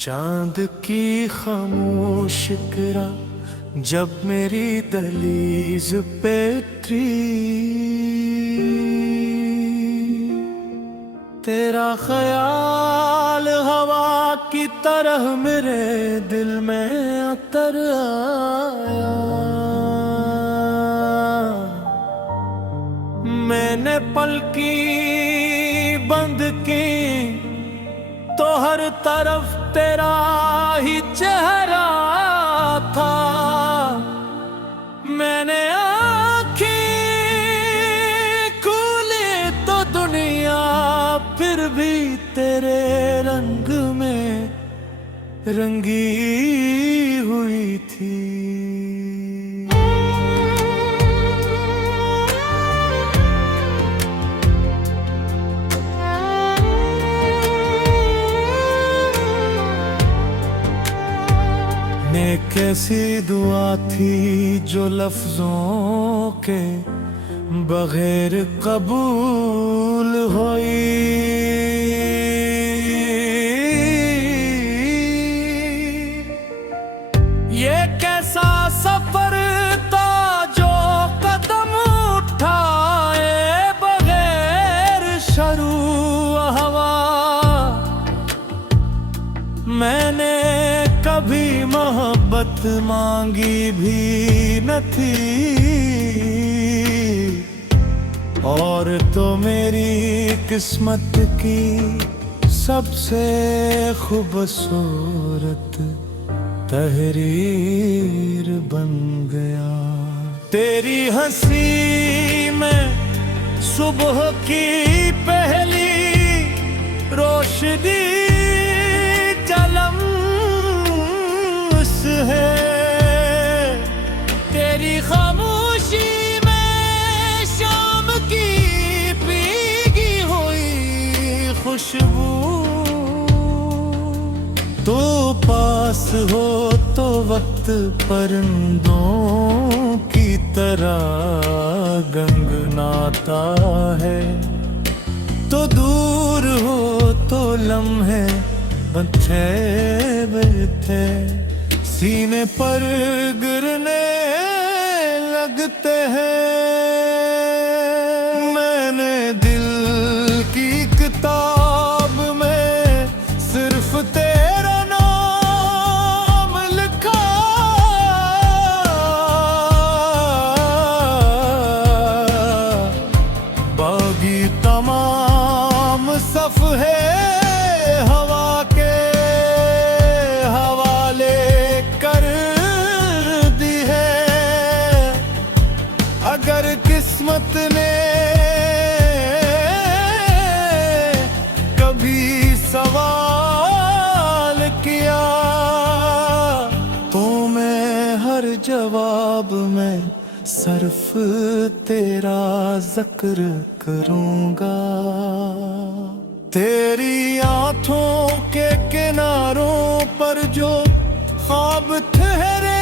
चांद की खामोश किरा जब मेरी दहलीज पे उतरी, तेरा ख्याल हवा की तरह मेरे दिल में उतर आया। मैंने पलकी बंद की तो हर तरफ तेरा ही चेहरा था। मैंने आँखें खोली तो दुनिया फिर भी तेरे रंग में रंगी हुई थी। ने कैसी दुआ थी जो लफ्जों के बगैर कबूल हुई। ये कैसा सफर था जो कदम उठाए बगैर शरू हवा। मैंने कभी मोहब्बत मांगी भी न थी, और तो मेरी किस्मत की सबसे खूबसूरत तहरीर बन गया। तेरी हंसी में सुबह की पहली रोशनी है। तेरी खामोशी में शाम की भीगी हुई खुशबू। तो पास हो तो वक्त परिंदों की तरह गनगनाता है, तो दूर हो तो लम्हे बैठे बैठे सीने पर गिरने लगते हैं। मैंने दिल की किताब में सिर्फ तेरा नाम लिखा, बाकी तमाम सफ़हे हवा के किस्मत ने कभी सवाल किया तो मैं हर जवाब में सिर्फ तेरा जिक्र करूंगा। तेरी आंखों के किनारों पर जो ख्वाब ठहरे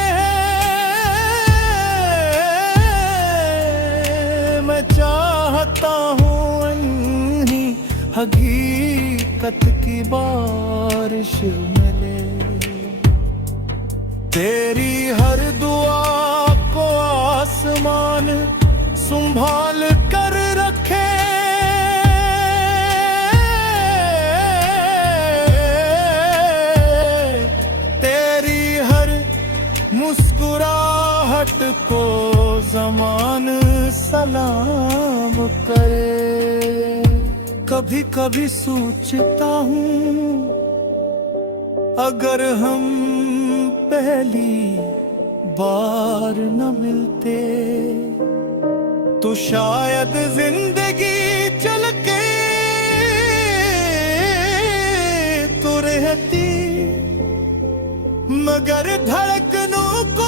चाहता हूँ इन्हीं हकीकत की बारिश मिले। तेरी हर दुआ को आसमान संभाल कर रखे। तेरी हर मुस्कुराहट को ज़मान सलाम करे। कभी कभी सोचता हूँ अगर हम पहली बार न मिलते तो शायद जिंदगी चल के तो रहती, मगर धड़कनों को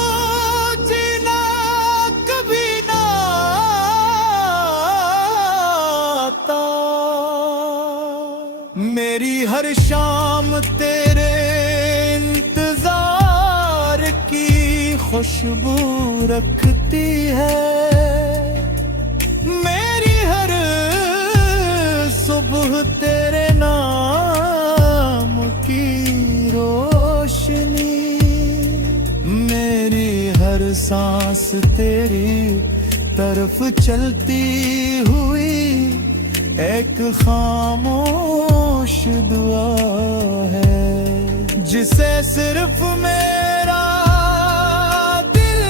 कभी ना आता। खुशबू रखती है। मेरी हर सुबह तेरे नाम की रोशनी, मेरी हर सांस तेरी तरफ चलती हुई एक खामोश दुआ है, जिसे सिर्फ मेरा दिल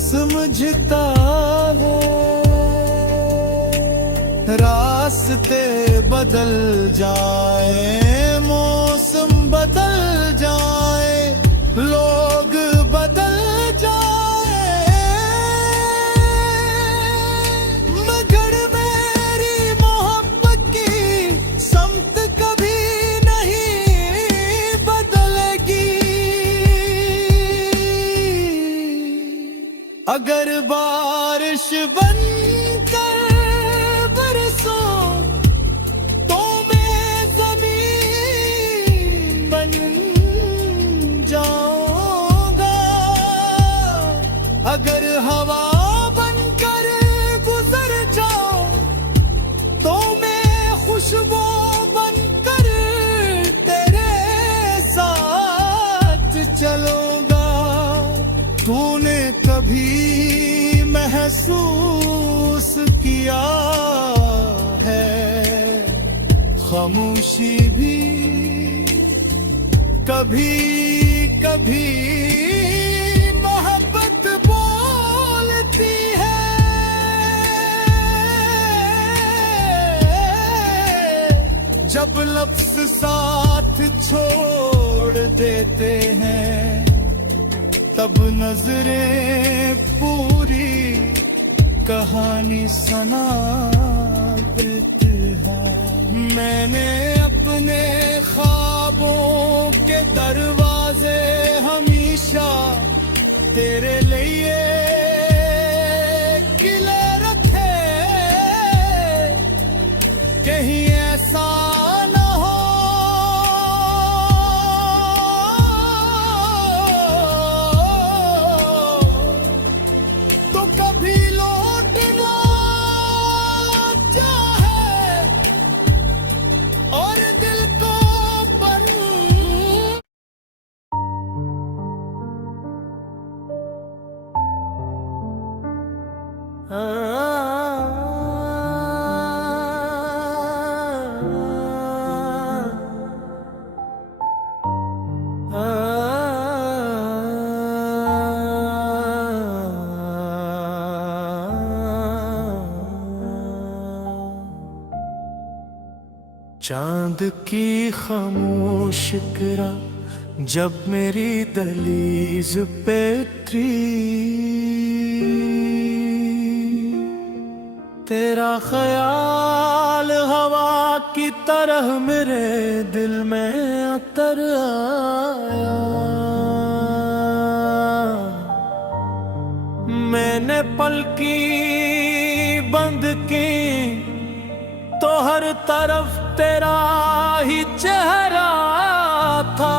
समझता है। रास्ते बदल जाए, मौसम बदल जाए, लोग बदल जाए, मगर मेरी मोहब्बत की समत कभी नहीं बदलेगी। अगर बारिश बनकर बरसो तो मैं जमीन बन जाऊंगा। अगर हवा बनकर गुजर जाओ तो मैं खुशबू बनकर तेरे साथ चलूंगा। तूने कभी महसूस किया है खामोशी भी कभी कभी मोहब्बत बोलती है। जब लफ्ज़ साथ छोड़ देते हैं तब नजरें पूरी कहानी सुना देती है। मैंने अपने ख्वाबों के दरवाजे हमेशा तेरे लिए किले रखे, कहीं ऐसा न हो तो कभी लौटना चाहे और दिल को बन चांद की खामोश किरा जब मेरी दहलीज पे उतरी, तेरा ख्याल हवा की तरह मेरे दिल में उतर आया। मैंने पलकी बंद की तो हर तरफ तेरा ही चेहरा था।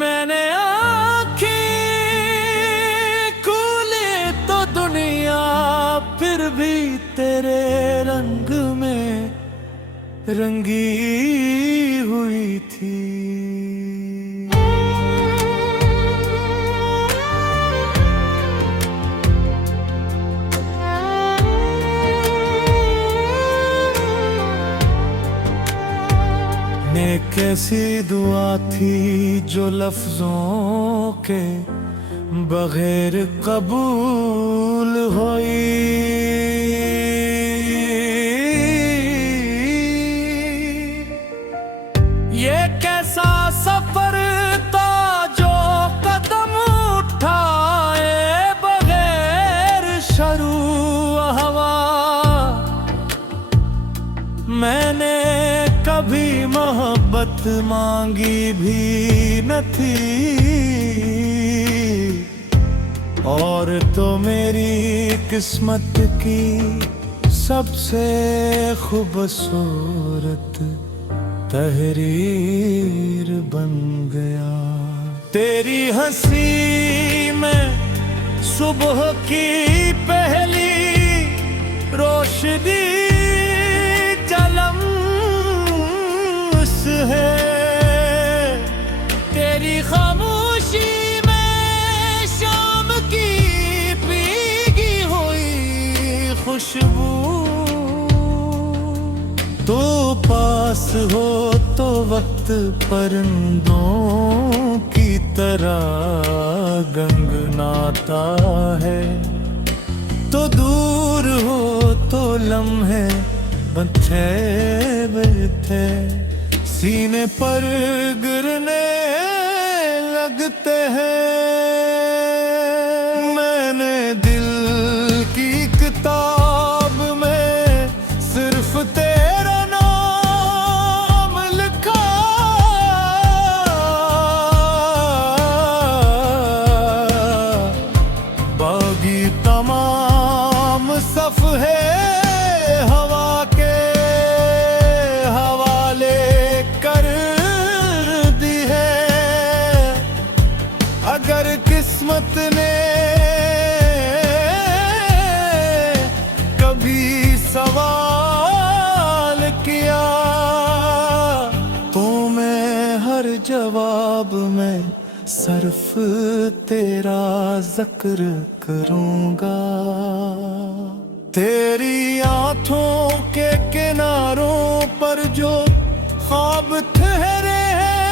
मैंने आँखें खोली तो दुनिया फिर भी तेरे रंग में रंगी हुई थी। कैसी दुआ थी जो लफ्जों के बगैर कबूल हुई। ये कैसा सफर था जो कदम उठाए बगैर शरू हवा। मैंने कभी मोहब्बत मांगी भी न थी और तो मेरी किस्मत की सबसे खूबसूरत तहरीर तेरी हंसी में सुबह की पहली रोशनी जलम्स है। तेरी खामोशी में शाम की भीगी हुई खुशबू। तो पास हो तो वक्त परिंदों की तरह गनगनाता है, तो दूर हो तो लम्हे बंधे बैठे सीने पर गिरने लगते हैं। मैंने दिल की किताब में सिर्फ तेरा नाम लिखा, बाकी तमाम सफ़हे हवा के हवाले कर दी है। अगर किस्मत ने कभी सवाल किया तो मैं हर जवाब में सिर्फ तेरा जिक्र करूंगा। तेरी आंखों के किनारों पर जो ख्वाब ठहरे हैं,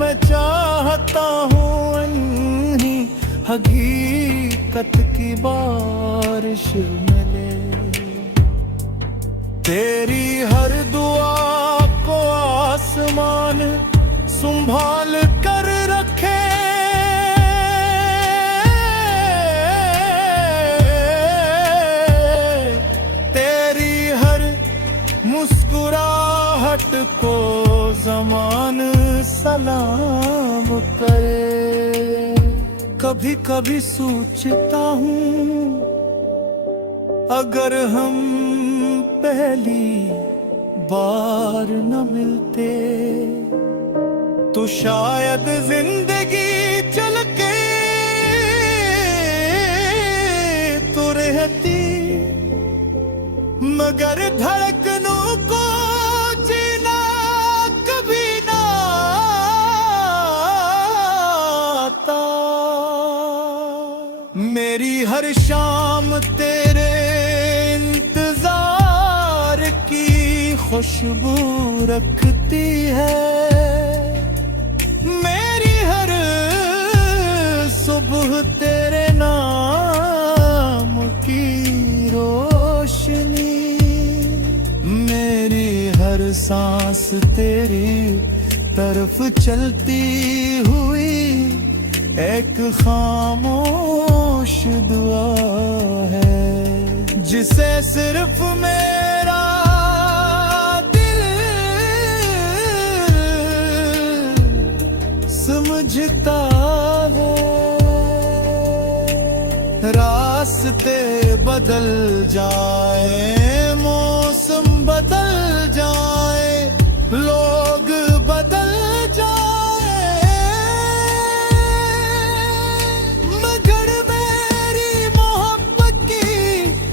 मैं चाहता हूँ इन्हीं हकीकत की बारिश मिले। तेरी हर दुआ को आसमान संभाल कर रखे, तेरी हर मुस्कुराहट को ज़मान सलाम करे। कभी कभी सोचता हूँ अगर हम पहली बार न मिलते तो शायद जिंदगी चल के तो रहती, मगर धड़कनों को जीना कभी ना आता। मेरी हर शाम तेरे इंतजार की खुशबू रखती है। मेरी हर सुबह तेरे नाम की रोशनी, मेरी हर सांस तेरी तरफ चलती हुई एक खामोश दुआ है, जिसे सिर्फ मेरा दिल समझता है। रास्ते बदल जाए, मौसम बदल जाए, लोग बदल जाए, मगर मेरी मोहब्बत की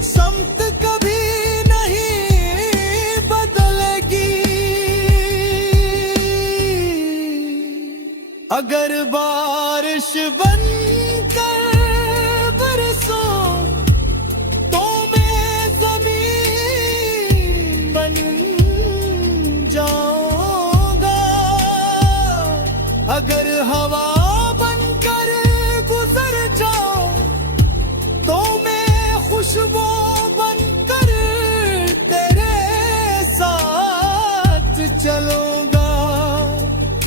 समत कभी नहीं बदलेगी। अगर बारिश बनकर बरसो तो मैं जमीन बन जाऊंगा। अगर हवा बनकर गुजर जाओ तो मैं खुशबू बनकर तेरे साथ चलूंगा।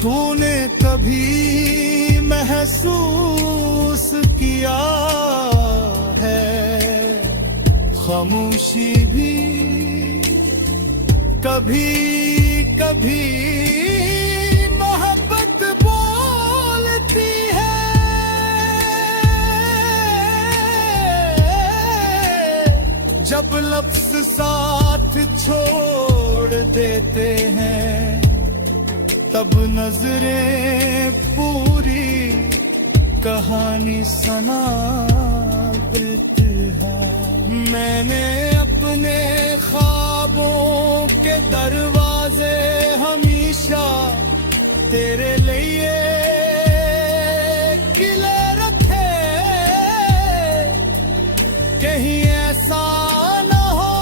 तूने कभी महसूस किया है खामोशी भी कभी कभी मोहब्बत बोलती है। जब लफ्ज़ साथ छोड़ देते हैं तब नजरें पूरी कहानी सना देती है। मैंने अपने ख्वाबों के दरवाजे हमेशा तेरे लिए किले रखे, कहीं ऐसा न हो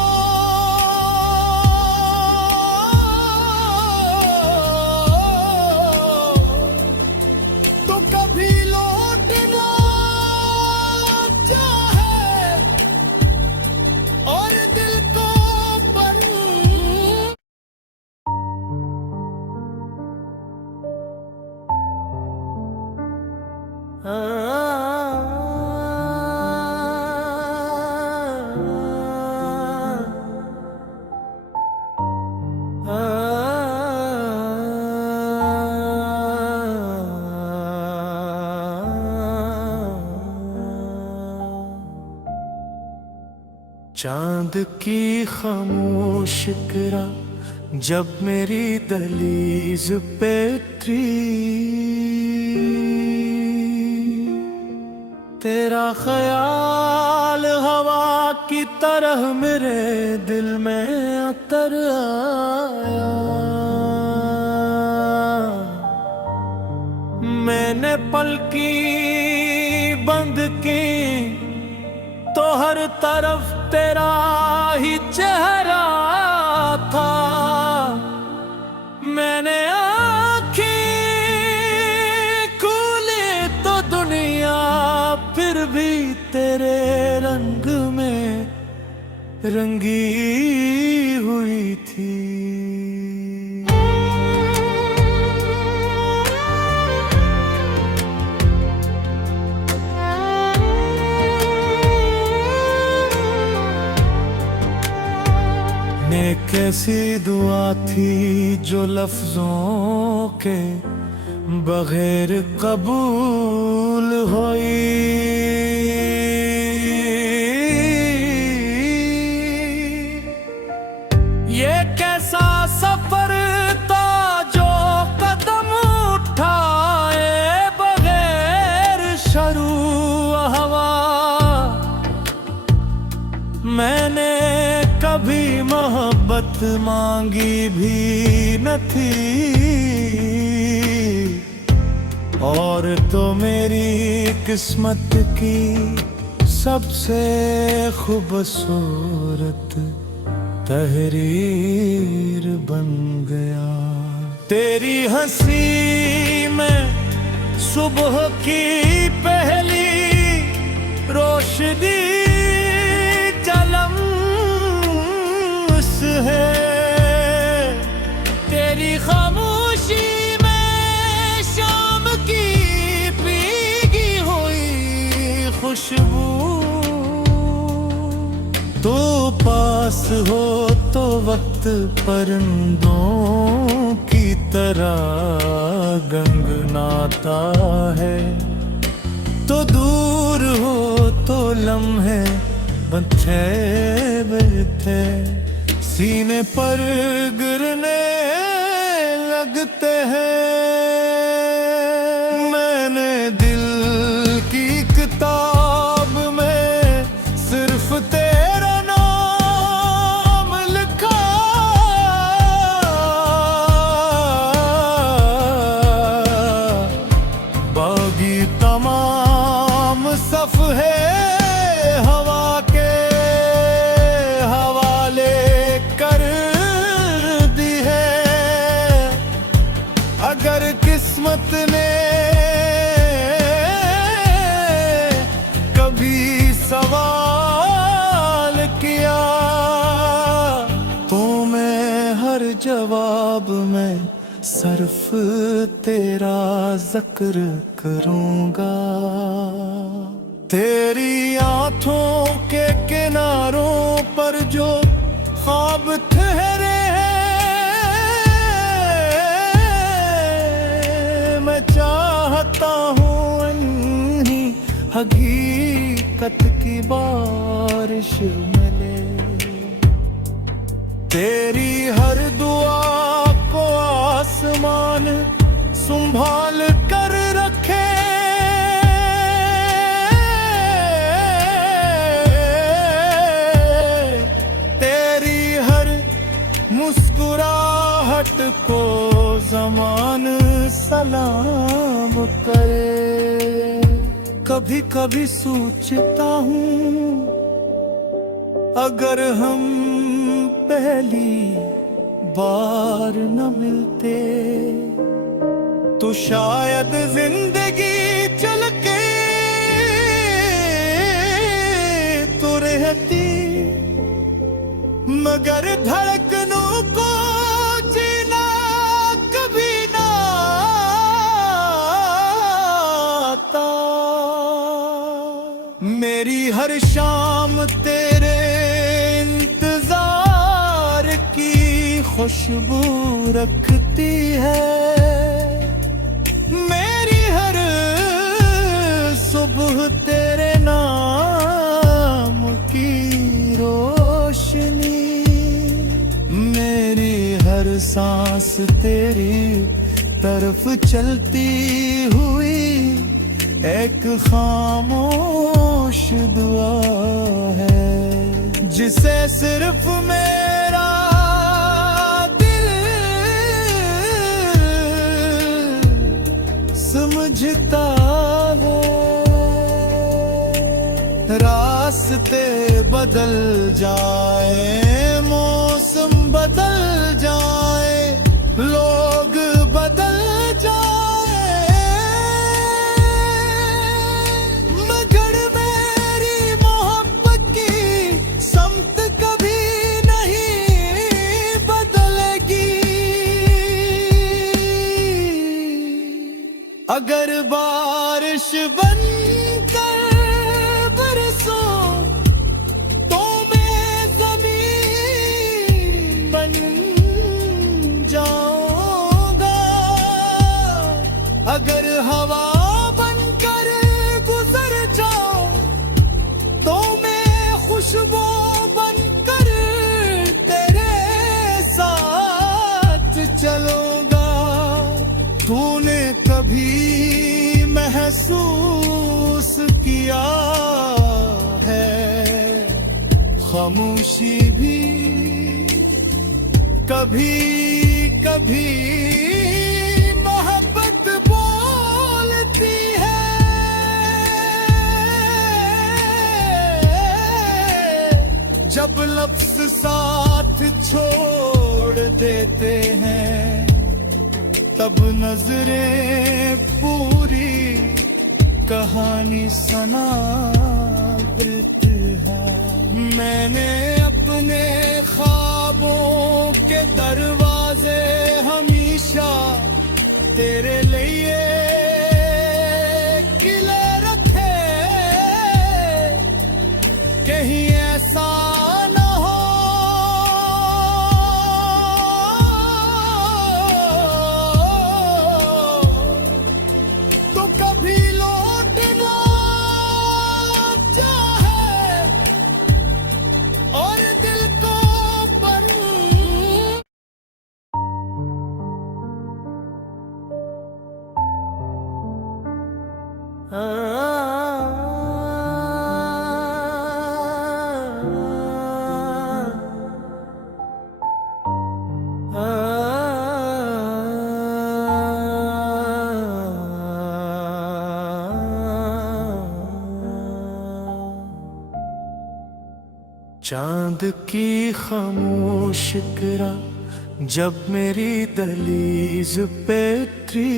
तो कभी लौटना चाहे और दिल को बंद चांद की खामोश किरा जब मेरी दहलीज पे उतरी, तेरा ख्याल हवा की तरह मेरे दिल में उतर आया। मैंने पलकी बंद की तो हर तरफ तेरा ही चेहरा था। मैंने आँखें खोली तो दुनिया फिर भी तेरे रंग में रंगी हुई थी। कैसी दुआ थी जो लफ्जों के बगैर कबूल हुई। ये कैसा सफर था जो कदम उठाए बगैर शरू हवा। मैंने कभी मोहब्बत मांगी भी न थी और तो मेरी किस्मत की सबसे खूबसूरत तहरीर बन गया। तेरी हंसी में सुबह की पहली रोशनी है। तेरी खामोशी में शाम की भीगी हुई खुशबू। तो पास हो तो वक्त परिंदों की तरह गनगनाता है, तो दूर हो तो लम्हे बंधे बैठे सीने पर गिरने लगते हैं। मैंने दिल की किताब में सिर्फ तेरा नाम लिखा, बाकी तमाम सफ़हे हवा के हवाले कर दी है। अगर किस्मत ने कभी सवाल किया तो मैं हर जवाब में सिर्फ तेरा जिक्र करूंगा। तेरी आँखों के किनारों पर जो ख्वाब ठहरे हैं, मैं चाहता हूँ इन्हीं हकीकत की बारिश मिले। तेरी हर दुआ को आसमान संभाल कर रखे। तेरी हर मुस्कुराहट को ज़मान सलाम करे। कभी कभी सोचता हूँ अगर हम पहली बार न मिलते तो शायद जिंदगी चल के तो रहती, मगर धड़कनों को जीना कभी ना आता। मेरी हर शाम तेरे इंतजार की खुशबू रखती है। मेरी हर सुबह तेरे नाम की रोशनी, मेरी हर सांस तेरी तरफ चलती हुई एक खामोश दुआ है जिसे सिर्फ मेरा दिल समझता है। रास्ते बदल जाए, मौसम बदल जाए, लोग बदल जाए, मगर मेरी मोहब्बत की समत कभी नहीं बदलेगी। अगर बारिश बनकर बरसो तो मैं ज़मीन बन जाऊंगा। अगर हवा बनकर गुजर जाओ तो मैं खुशबू बनकर तेरे साथ चलूंगा। तूने कभी महसूस किया है खामोशी भी कभी कभी मोहब्बत बोलती है। जब लफ्ज़ साथ छोड़ देते हैं तब नजरें पूरी कहानी सुना देती है। मैंने अपने ख्वाबों के दरवाजे हमेशा तेरे लिए किले रखे। कहीं ऐसा न हो तो कभी लौटना चाहे और दिल को बन चांद की खामोश किरा जब मेरी दहलीज पे उतरी,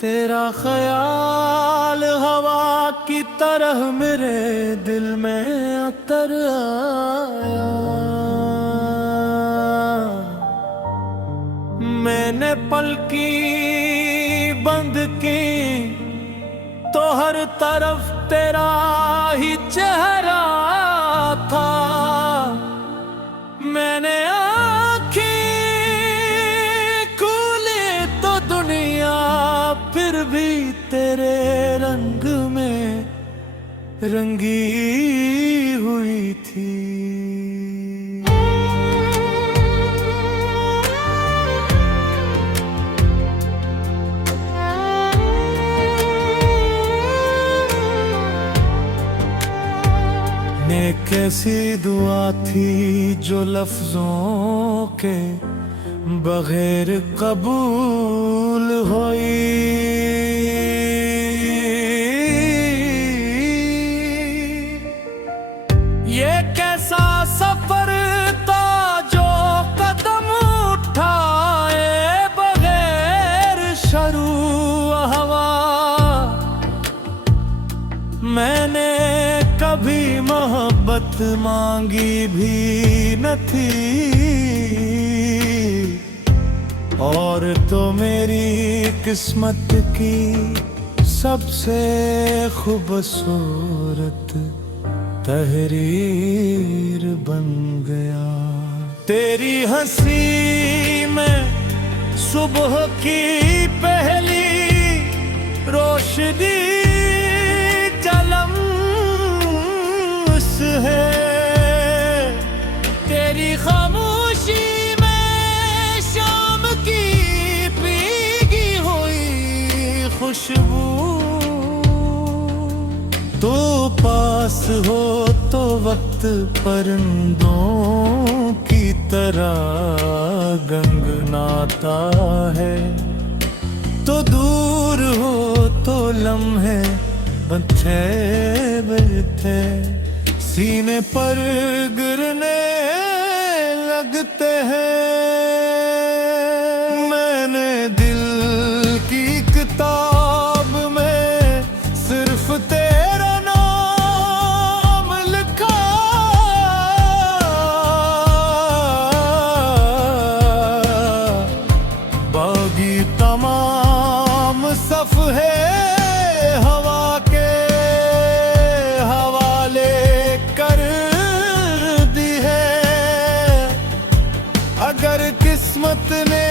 तेरा ख्याल हवा की तरह मेरे दिल में उतर आया। मैंने पलकी बंद की तो हर तरफ तेरा ही चेहरा था। मैंने आँखें खोली तो दुनिया फिर भी तेरे रंग में रंगी हुई थी। कैसी दुआ थी जो लफ्जों के बगैर कबूल हुई। ये कैसा सफर था जो कदम उठाए बगैर शरू हवा। मैंने कभी मोहब्बत मांगी भी न थी, और तो मेरी किस्मत की सबसे खूबसूरत तहरीर बन गया। तेरी हंसी में सुबह की पहली रोशनी जलम्स है। तेरी खामोशी में शाम की भीगी हुई खुशबू। तो पास हो तो वक्त परिंदों की तरह गनगनाता है, तो दूर हो तो लम्हे बंधे बैठे सीने पर गिरने लगते हैं। मैंने दिल की किताब में सिर्फ तेरा नाम लिखा, बाकी तमाम सफ़हे हवा के हवाले कर दी है। अगर किस्मत ने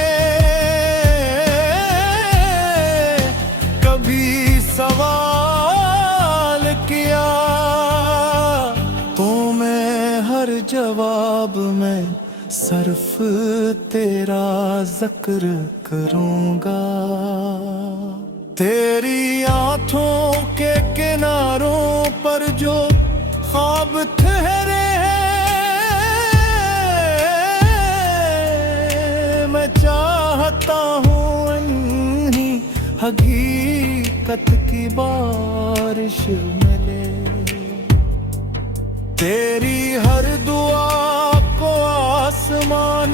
कभी सवाल किया तो मैं हर जवाब में सिर्फ तेरा जिक्र करूंगा। तेरी आंखों के किनारों पर जो ख्वाब ठहरे हैं, मैं चाहता हूँ इन्हीं हकीकत की बारिश मिले। तेरी हर दुआ को आसमान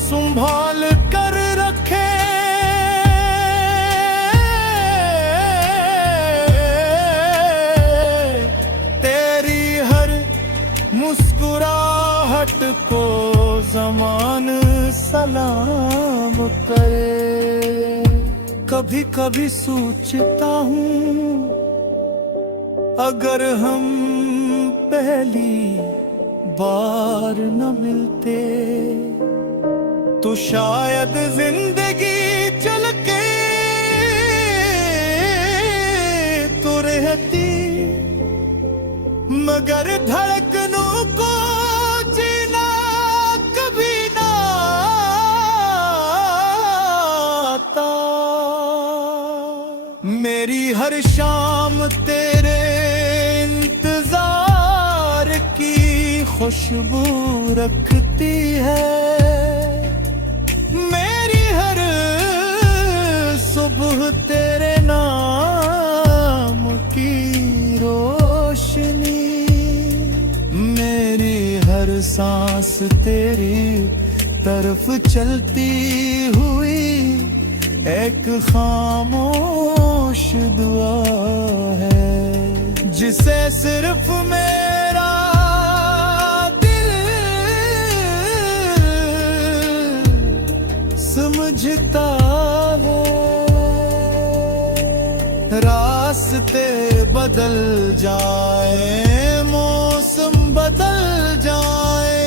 संभाल कर रखे। तेरी हर मुस्कुराहट को ज़मान सलाम करे। कभी कभी सोचता हूँ अगर हम पहली बार न मिलते तो शायद जिंदगी चल के तो रहती, मगर धड़कनों को जीना कभी ना आता। मेरी हर शाम तेरे इंतजार की खुशबू रखती है। मेरी हर सुबह तेरे नाम की रोशनी, मेरी हर सांस तेरी तरफ चलती हुई एक खामोश दुआ है, जिसे सिर्फ मेरा दिल समझता है। रास्ते बदल जाए, मौसम बदल जाए,